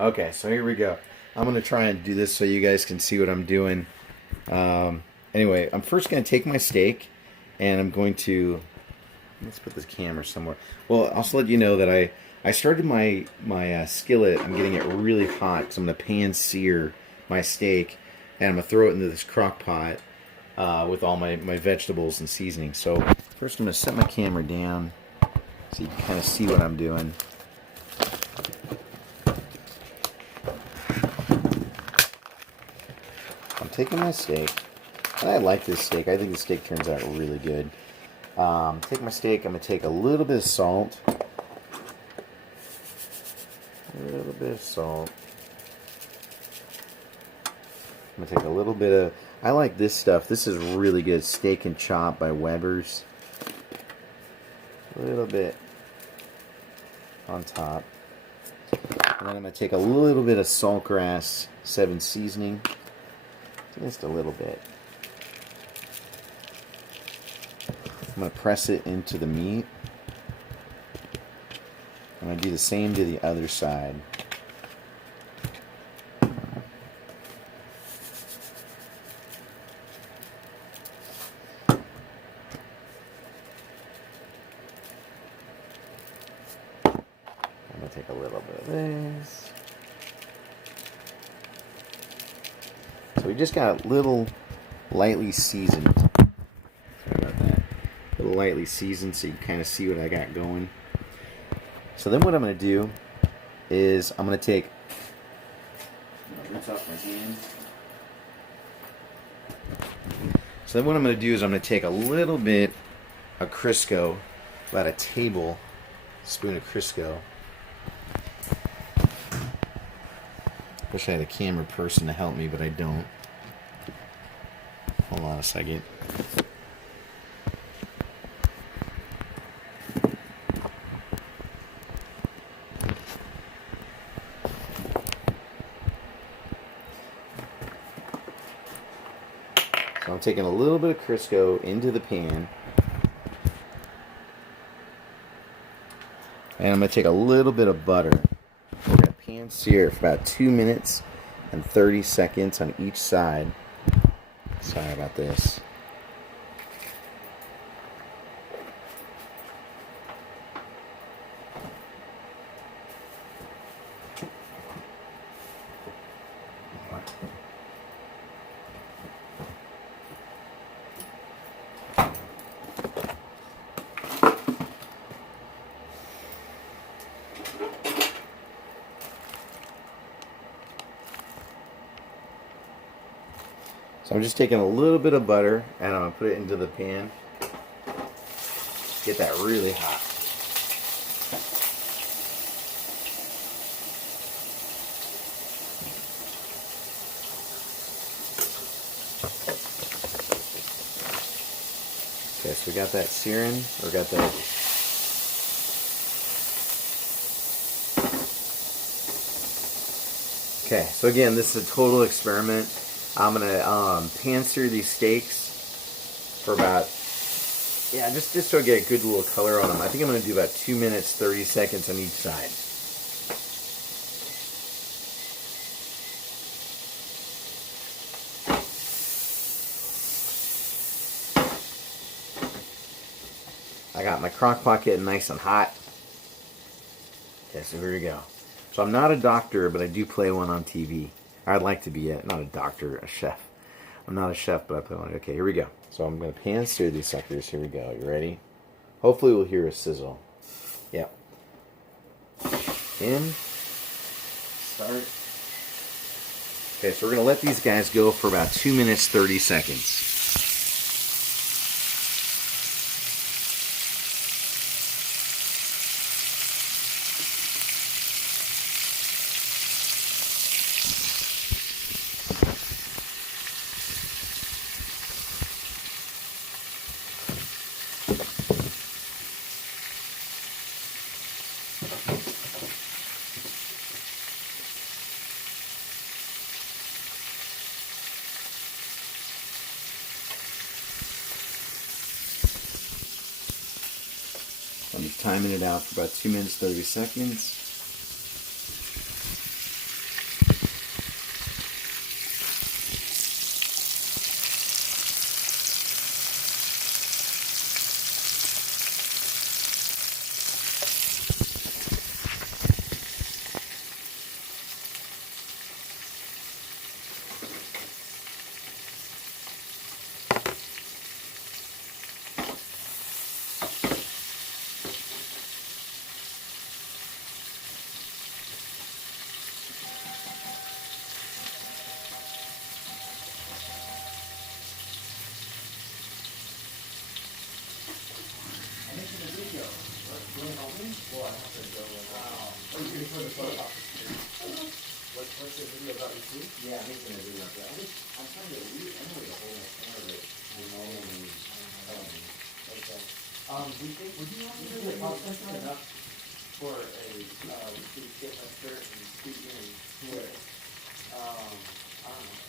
Okay, so here we go. I'm going to try and do this so you guys can see what I'm doing. Anyway, I'm first going to take my steak and I'm going to... Let's put this camera somewhere. Well, I'll also let you know that I started my skillet. I'm getting it really hot because I'm going to pan sear my steak and I'm going to throw it into this crock pot with all my vegetables and seasoning. So first I'm going to set my camera down so you can kind of see what I'm doing. I'm taking my steak, and I like this steak. I think the steak turns out really good. Take my steak, I'm going to take a little bit of salt. A little bit of salt. I'm going to take a little bit of... I like this stuff. This is really good. Steak and Chop by Weber's. A little bit on top. And then I'm going to take a little bit of Saltgrass 7 seasoning. Just a little bit. I'm going to press it into the meat. I'm going to do the same to the other side. I'm going to take a little bit of this. So we just got a little lightly seasoned. Sorry about that. A little lightly seasoned so you can kind of see what I got going. So then what I'm going to do is I'm going to take... rinse off my hand. So then what I'm going to do is I'm going to take a little bit of Crisco, about a tablespoon of Crisco. Wish I had a camera person to help me, but I don't. Hold on a second. So I'm taking a little bit of Crisco into the pan. And I'm going to take a little bit of butter. We're going to pan sear for about 2 minutes and 30 seconds on each side. Sorry about this. So I'm just taking a little bit of butter and I'm going to put it into the pan. Get that really hot. Okay, so we got that searing, or got that... Okay, so again, this is a total experiment. I'm gonna pan sear these steaks for about, just so I get a good little color on them. I think I'm gonna do about 2 minutes, 30 seconds on each side. I got my crock pot getting nice and hot. Okay, so here we go. So I'm not a doctor, but I do play one on TV. I'd like to be not a doctor, a chef. I'm not a chef, but I play one. Okay, here we go. So I'm going to pan sear these suckers. Here we go. You ready? Hopefully we'll hear a sizzle. Yep. In. Start. Okay, so we're going to let these guys go for about 2 minutes, 30 seconds. I'm just timing it out for about 2 minutes, 30 seconds. What's the video about the food? Yeah, I'm making a video about that. I'm trying to read. I know the whole camera, but I know and okay. Do you think would you want to do the podcast enough for a to get a shirt and speak in here? I don't know.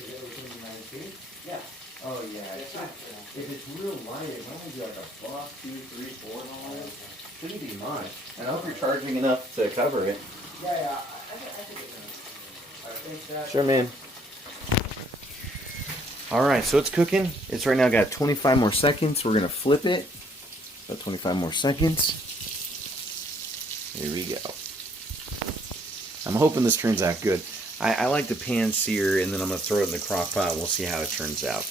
Is it within the 19? Yeah. Oh yeah. It's fine. If it's real light, it might only be like a buck, 2, 3, 4 dollars. Shouldn't be much. And I hope you're charging enough to cover it. Yeah, I think it's enough. I think that. Sure, man. All right, so it's cooking. It's right now got 25 more seconds. We're gonna flip it. About 25 more seconds. Here we go. I'm hoping this turns out good. I like to pan sear, and then I'm gonna throw it in the crock pot. We'll see how it turns out.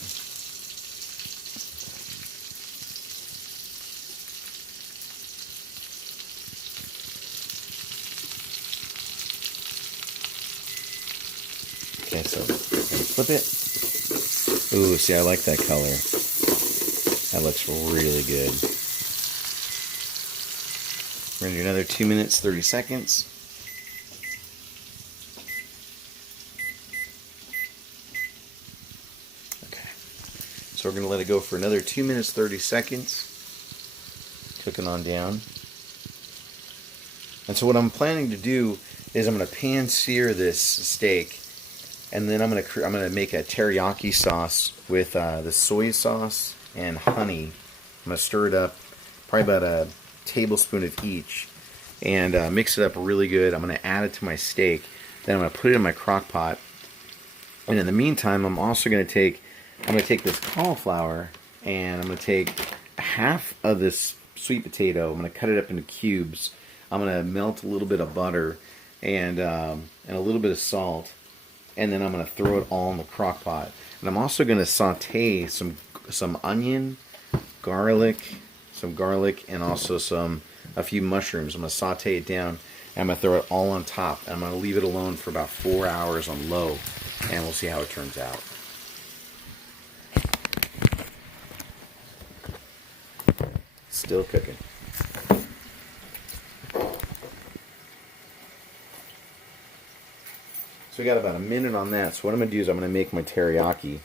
Okay, so flip it. Ooh, see, I like that color. That looks really good. We're going to do another 2 minutes, 30 seconds. Okay. So we're going to let it go for another 2 minutes, 30 seconds. Cooking on down. And so what I'm planning to do is I'm going to pan sear this steak, and then I'm going to make a teriyaki sauce with the soy sauce and honey. I'm going to stir it up, probably about a tablespoon of each, and mix it up really good. I'm going to add it to my steak. Then I'm going to put it in my crock pot. And in the meantime, I'm also going to take this cauliflower, and I'm going to take half of this sweet potato. I'm going to cut it up into cubes. I'm going to melt a little bit of butter and a little bit of salt, and then I'm going to throw it all in the crock pot. And I'm also going to saute some onion, some garlic, and also a few mushrooms. I'm going to saute it down, and I'm going to throw it all on top. And I'm going to leave it alone for about 4 hours on low, and we'll see how it turns out. Still cooking. So we got about a minute on that. So what I'm going to do is I'm going to make my teriyaki.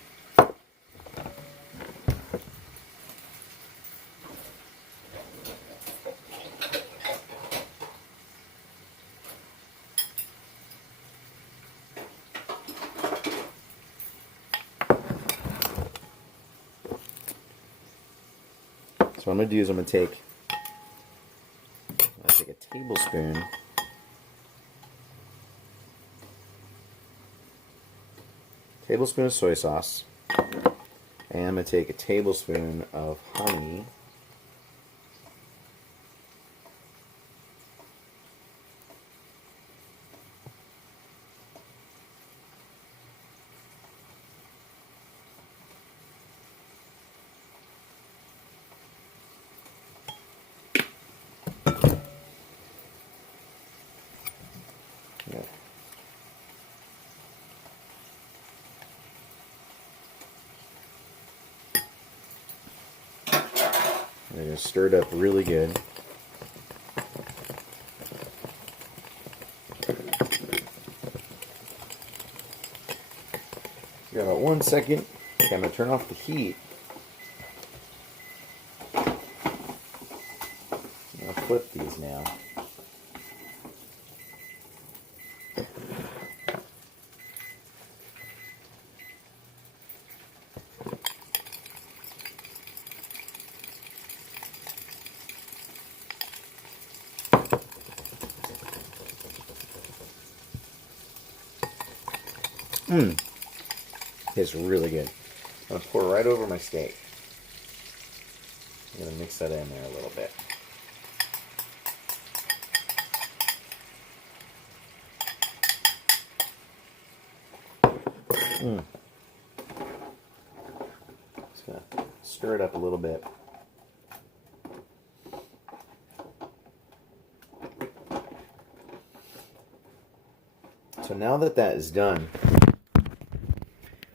So what I'm going to do is I'm going to take a tablespoon of soy sauce, and I'm going to take a tablespoon of honey, and I'm going to stir it up really good. Got about 1 second. Okay, I'm going to turn off the heat. I'll flip these now. It's really good. I'm going to pour right over my steak. I'm going to mix that in there a little bit. Just going to stir it up a little bit. So now that is done,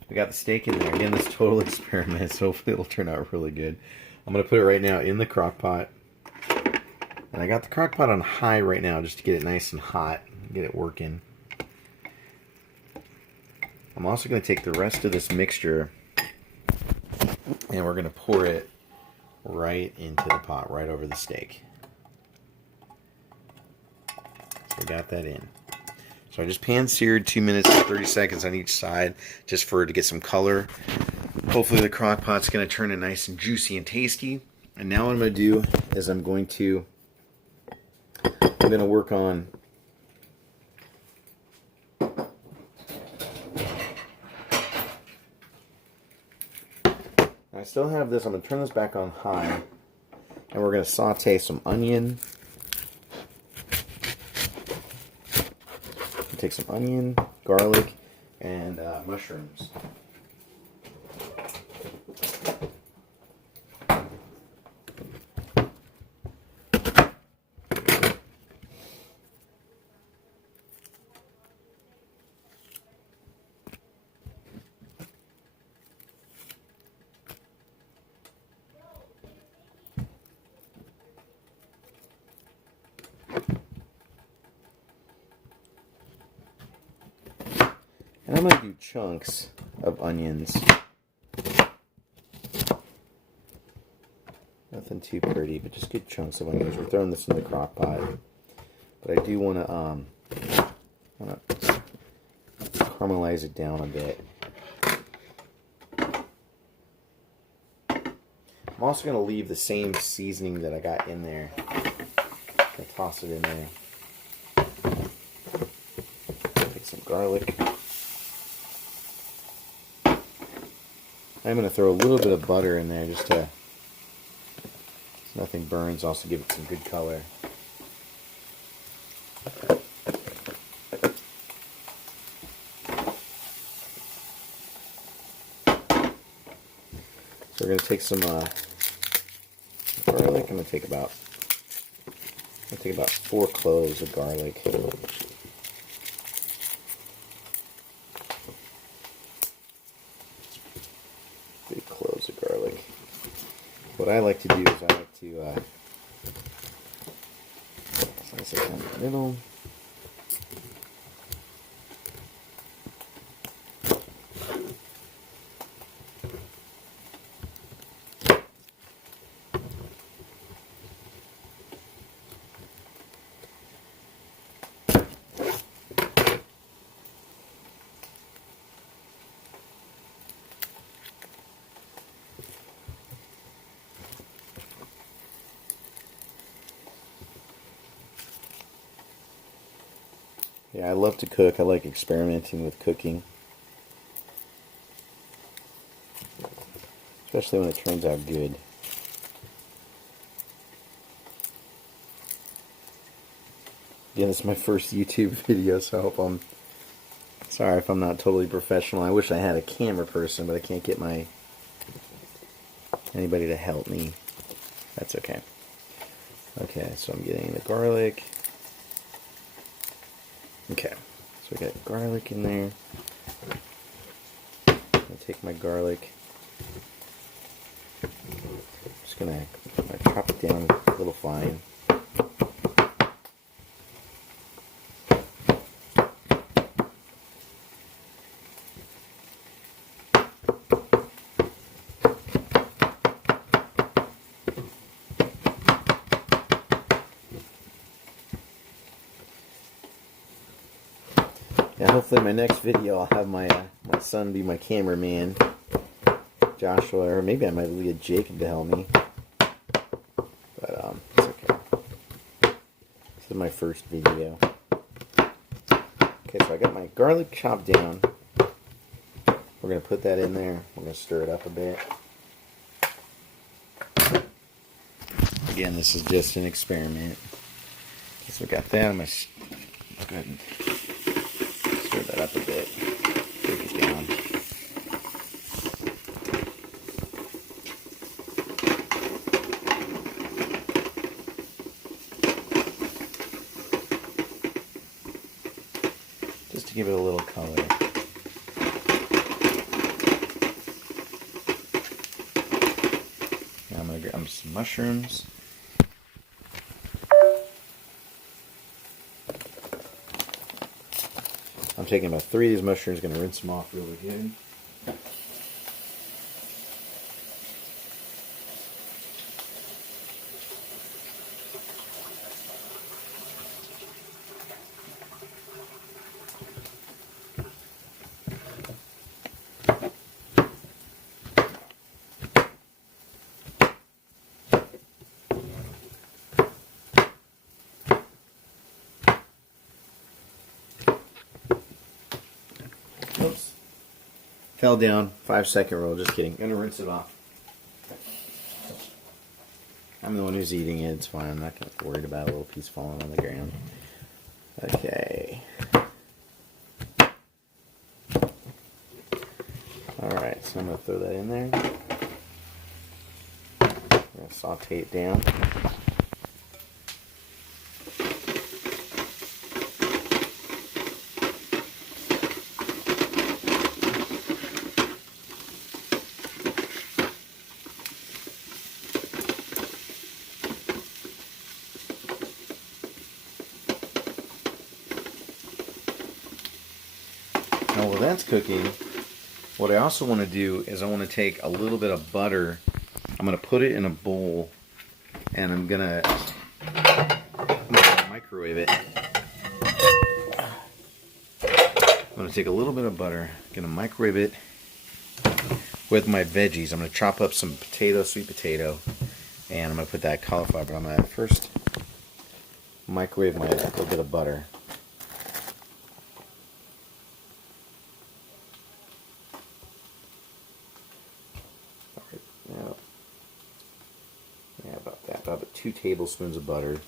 we got the steak in there. Again, this total experiment, so hopefully it'll turn out really good. I'm going to put it right now in the crock pot. And And I got the crock pot on high right now just to get it nice and hot, get it working. I'm also going to take the rest of this mixture and we're going to pour it right into the pot, right over the steak. So I got that in. So I just pan-seared 2 minutes and 30 seconds on each side just for it to get some color. Hopefully the crock pot's going to turn it nice and juicy and tasty. And now what I'm going to do is I'm going to work on I still have this. I'm going to turn this back on high and we're going to saute some onion. Take some onion, garlic, and mushrooms. And I'm going to do chunks of onions. Nothing too pretty, but just good chunks of onions. We're throwing this in the crock pot. But I do want to caramelize it down a bit. I'm also going to leave the same seasoning that I got in there. I'll toss it in there. Take some garlic. I'm going to throw a little bit of butter in there just to, so nothing burns, also give it some good color. So we're going to take some garlic. I'm going to take about 4 cloves of garlic. 3 cloves of garlic. What I like to do is I like to slice it down the middle. Yeah, I love to cook. I like experimenting with cooking. Especially when it turns out good. Again, this is my first YouTube video, so I hope I'm sorry if I'm not totally professional. I wish I had a camera person, but I can't get anybody to help me. That's okay. Okay, so I'm getting the garlic. Okay, so we got garlic in there. I'm going to take my garlic. I'm just going to chop it down a little fine. Yeah, hopefully in my next video I'll have my son be my cameraman, Joshua, or maybe I might get Jacob to help me. But it's okay. This is my first video. Okay, so I got my garlic chopped down. We're going to put that in there. We're going to stir it up a bit. Again, this is just an experiment. Okay, so we got that. I'm going to go ahead and stir that up a bit. Break it down. Just to give it a little color. Now I'm going to grab some mushrooms. I'm taking about 3 of these mushrooms, going to rinse them off really good. Oops. Fell down. 5-second rule. Just kidding. I'm going to rinse it off. I'm the one who's eating it. It's fine. I'm not worried about a little piece falling on the ground. Okay. Alright, so I'm going to throw that in there. I'm going to saute it down. Now while that's cooking, what I also want to do is I want to take a little bit of butter. I'm going to put it in a bowl and I'm going to microwave it. I'm going to take a little bit of butter, I'm going to microwave it with my veggies. I'm going to chop up some potato, sweet potato, and I'm going to put that cauliflower, but I'm going to first microwave my little bit of butter. Yeah, about that. About 2 tablespoons of butter.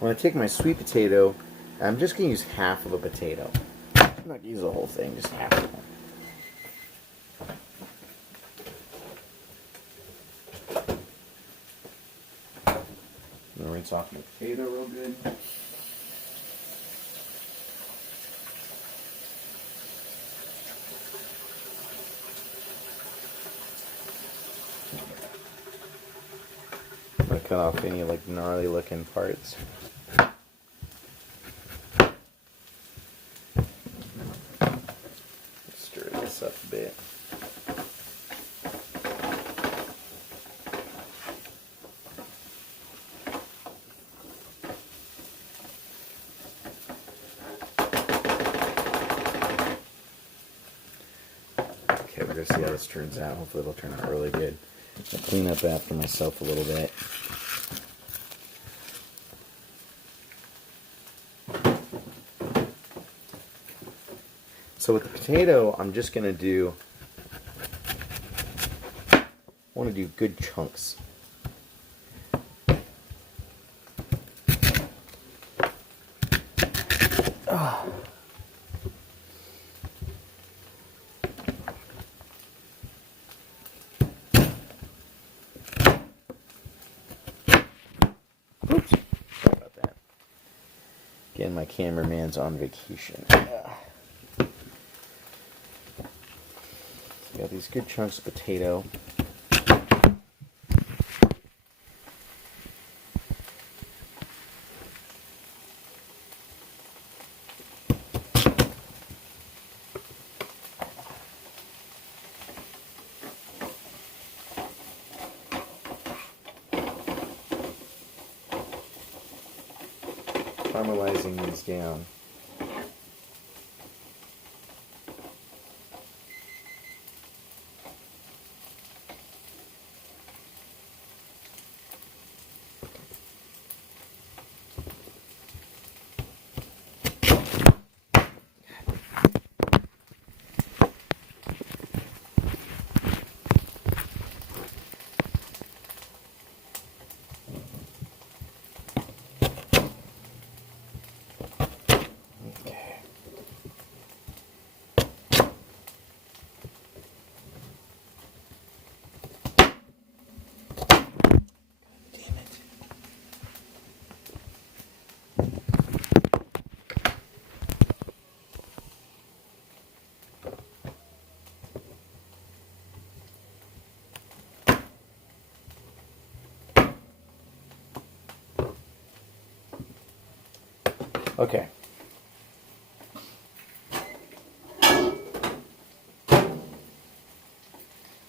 When I take my sweet potato, I'm just going to use half of a potato. I'm not going to use the whole thing, just half of one. I'm going to rinse off my potato real good. I'm going to cut off any like gnarly looking parts. Stir this up a bit. Okay, we're going to see how this turns out. Hopefully it'll turn out really good. I'll clean up after myself a little bit. So with the potato, I'm just going to do, I want to do good chunks. Oops, sorry about that. Again, my cameraman's on vacation. Got these good chunks of potato. Caramelizing these down. Okay.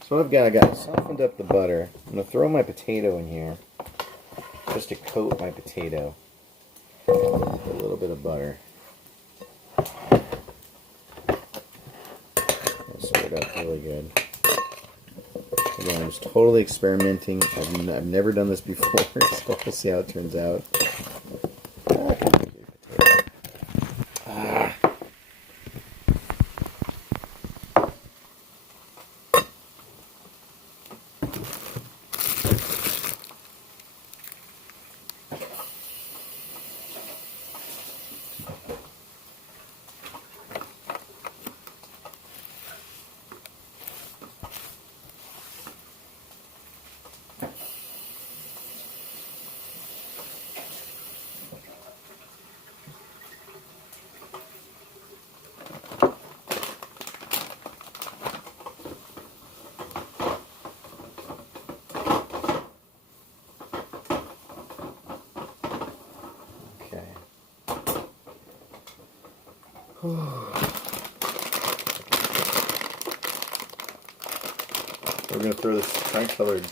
So what I got softened up the butter. I'm going to throw my potato in here just to coat my potato with a little bit of butter. Stir it up really good. Again, I'm just totally experimenting. I've never done this before, so we'll see how it turns out. We're going to throw this tri-colored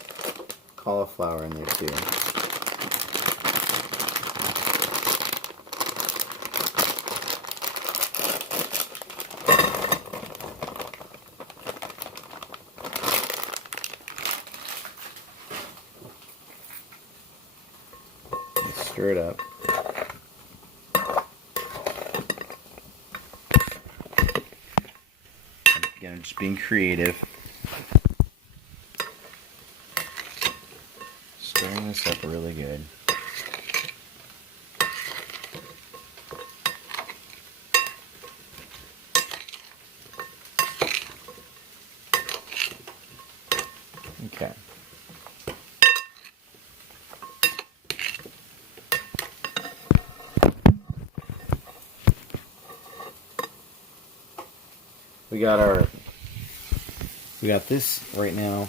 cauliflower in there too. Stir it up. Again, I'm just being creative. Stirring this up really good. Okay. We got this right now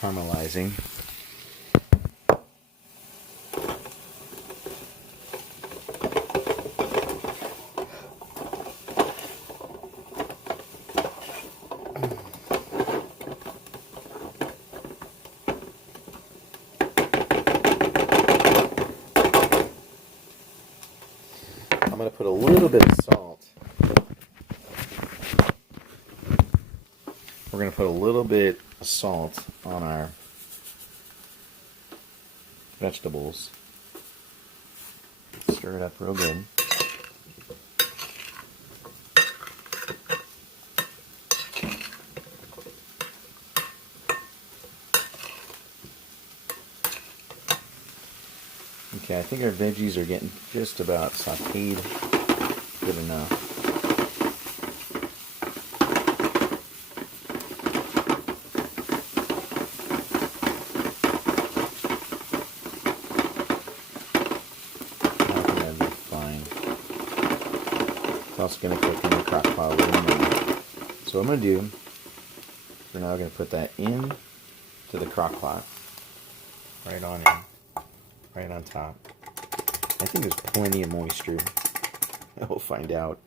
caramelizing. I'm going to put a little bit of salt. We're going to put a little bit of salt on our vegetables. Stir it up real good. Okay, I think our veggies are getting just about sauteed. Good enough. It's also going to cook in the crock pot a little more. So what I'm going to do, we're now going to put that in to the crock pot, right on in, right on top. I think there's plenty of moisture. We'll find out.